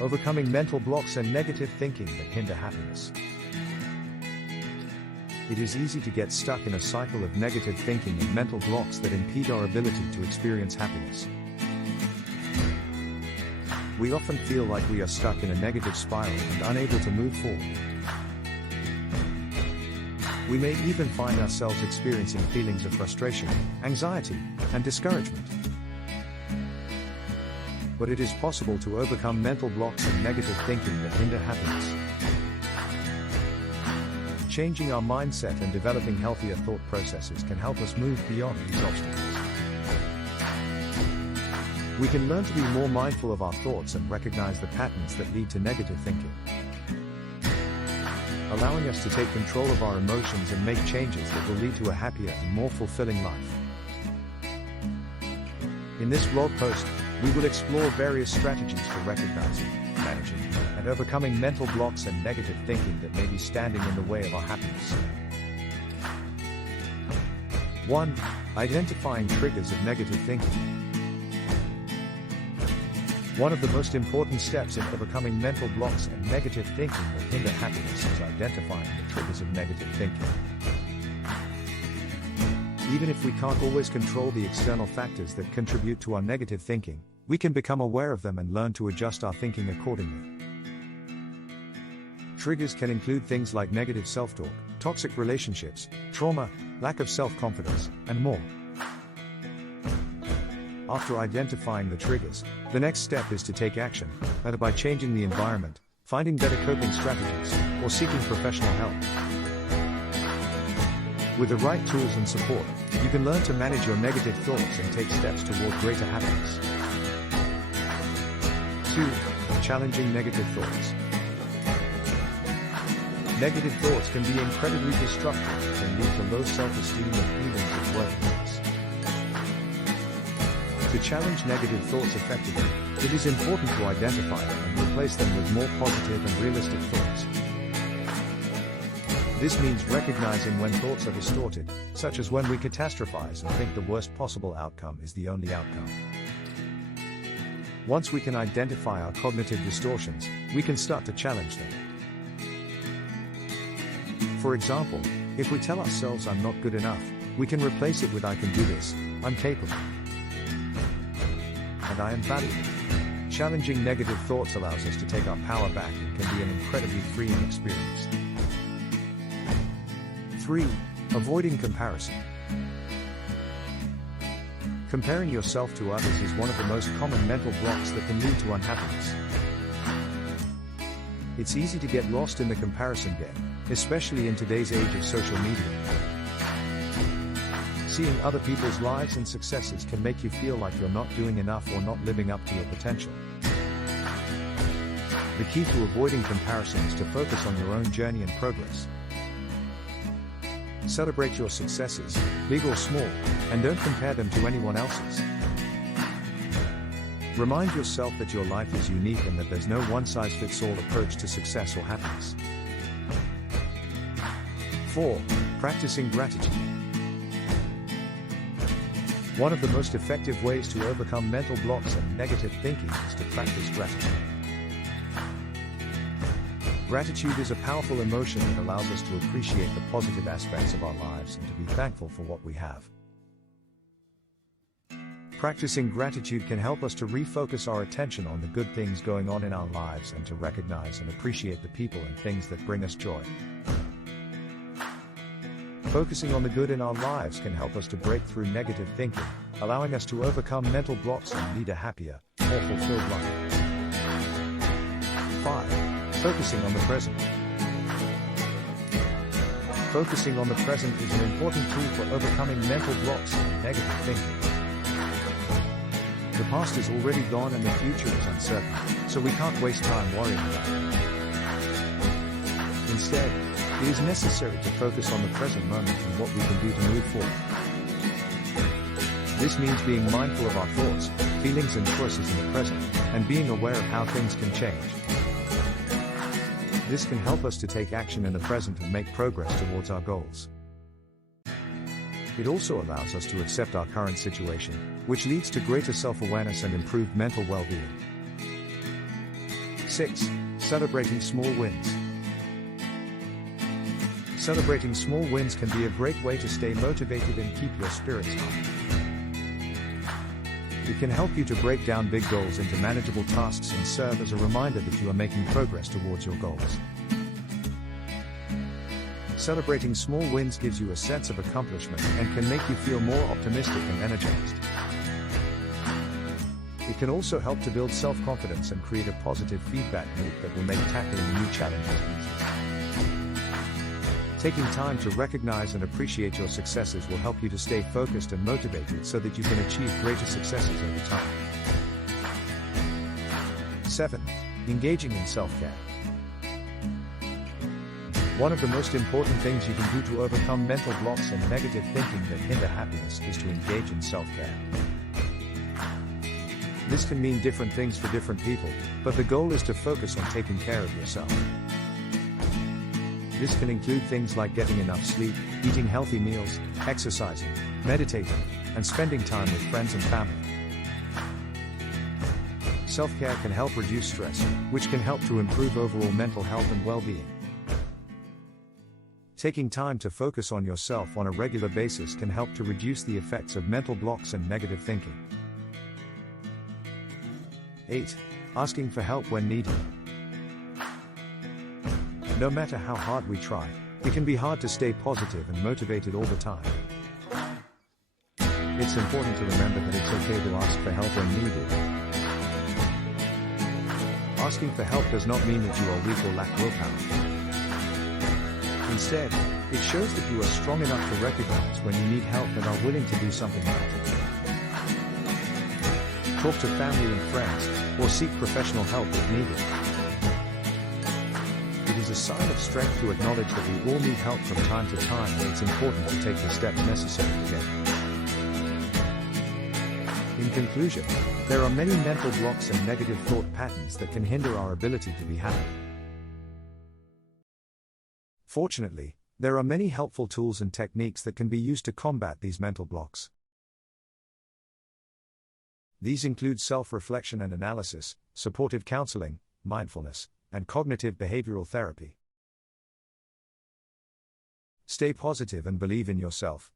Overcoming mental blocks and negative thinking that hinder happiness. It is easy to get stuck in a cycle of negative thinking and mental blocks that impede our ability to experience happiness. We often feel like we are stuck in a negative spiral and unable to move forward. We may even find ourselves experiencing feelings of frustration, anxiety, and discouragement. But it is possible to overcome mental blocks and negative thinking that hinder happiness. Changing our mindset and developing healthier thought processes can help us move beyond these obstacles. We can learn to be more mindful of our thoughts and recognize the patterns that lead to negative thinking, allowing us to take control of our emotions and make changes that will lead to a happier and more fulfilling life. In this blog post, we will explore various strategies for recognizing, managing, and overcoming mental blocks and negative thinking that may be standing in the way of our happiness. 1. Identifying triggers of negative thinking. One of the most important steps in overcoming mental blocks and negative thinking that hinder happiness is identifying the triggers of negative thinking. Even if we can't always control the external factors that contribute to our negative thinking, we can become aware of them and learn to adjust our thinking accordingly. Triggers can include things like negative self-talk, toxic relationships, trauma, lack of self-confidence, and more. After identifying the triggers, the next step is to take action, either by changing the environment, finding better coping strategies, or seeking professional help. With the right tools and support, you can learn to manage your negative thoughts and take steps toward greater happiness. 2. Challenging negative thoughts. Negative thoughts can be incredibly destructive and lead to low self-esteem and feelings of worthlessness. To challenge negative thoughts effectively, it is important to identify them and replace them with more positive and realistic thoughts. This means recognizing when thoughts are distorted, such as when we catastrophize and think the worst possible outcome is the only outcome. Once we can identify our cognitive distortions, we can start to challenge them. For example, if we tell ourselves "I'm not good enough," we can replace it with "I can do this," "I'm capable," and "I am valuable." Challenging negative thoughts allows us to take our power back and can be an incredibly freeing experience. 3. Avoiding comparison. Comparing yourself to others is one of the most common mental blocks that can lead to unhappiness. It's easy to get lost in the comparison game, especially in today's age of social media. Seeing other people's lives and successes can make you feel like you're not doing enough or not living up to your potential. The key to avoiding comparison is to focus on your own journey and progress. Celebrate your successes, big or small, and don't compare them to anyone else's. Remind yourself that your life is unique and that there's no one-size-fits-all approach to success or happiness. 4. Practicing gratitude. One of the most effective ways to overcome mental blocks and negative thinking is to practice gratitude. Gratitude is a powerful emotion that allows us to appreciate the positive aspects of our lives and to be thankful for what we have. Practicing gratitude can help us to refocus our attention on the good things going on in our lives and to recognize and appreciate the people and things that bring us joy. Focusing on the good in our lives can help us to break through negative thinking, allowing us to overcome mental blocks and lead a happier, more fulfilled life. 5. Focusing on the present. Focusing on the present is an important tool for overcoming mental blocks and negative thinking. The past is already gone and the future is uncertain, so we can't waste time worrying about it. Instead, it is necessary to focus on the present moment and what we can do to move forward. This means being mindful of our thoughts, feelings and choices in the present, and being aware of how things can change. This can help us to take action in the present and make progress towards our goals. It also allows us to accept our current situation, which leads to greater self-awareness and improved mental well-being. 6. Celebrating small wins. Celebrating small wins can be a great way to stay motivated and keep your spirits high. It can help you to break down big goals into manageable tasks and serve as a reminder that you are making progress towards your goals. Celebrating small wins gives you a sense of accomplishment and can make you feel more optimistic and energized. It can also help to build self-confidence and create a positive feedback loop that will make tackling new challenges easier. Taking time to recognize and appreciate your successes will help you to stay focused and motivated so that you can achieve greater successes over time. 7. Engaging in self-care. One of the most important things you can do to overcome mental blocks and negative thinking that hinder happiness is to engage in self-care. This can mean different things for different people, but the goal is to focus on taking care of yourself. This can include things like getting enough sleep, eating healthy meals, exercising, meditating, and spending time with friends and family. Self-care can help reduce stress, which can help to improve overall mental health and well-being. Taking time to focus on yourself on a regular basis can help to reduce the effects of mental blocks and negative thinking. 8. Asking for help when needed. No matter how hard we try, it can be hard to stay positive and motivated all the time. It's important to remember that it's okay to ask for help when needed. Asking for help does not mean that you are weak or lack willpower. Instead, it shows that you are strong enough to recognize when you need help and are willing to do something about it. Talk to family and friends, or seek professional help if needed. It is a sign of strength to acknowledge that we all need help from time to time, and it's important to take the steps necessary to get it. In conclusion, there are many mental blocks and negative thought patterns that can hinder our ability to be happy. Fortunately, there are many helpful tools and techniques that can be used to combat these mental blocks. These include self-reflection and analysis, supportive counseling, mindfulness, and cognitive behavioral therapy. Stay positive and believe in yourself.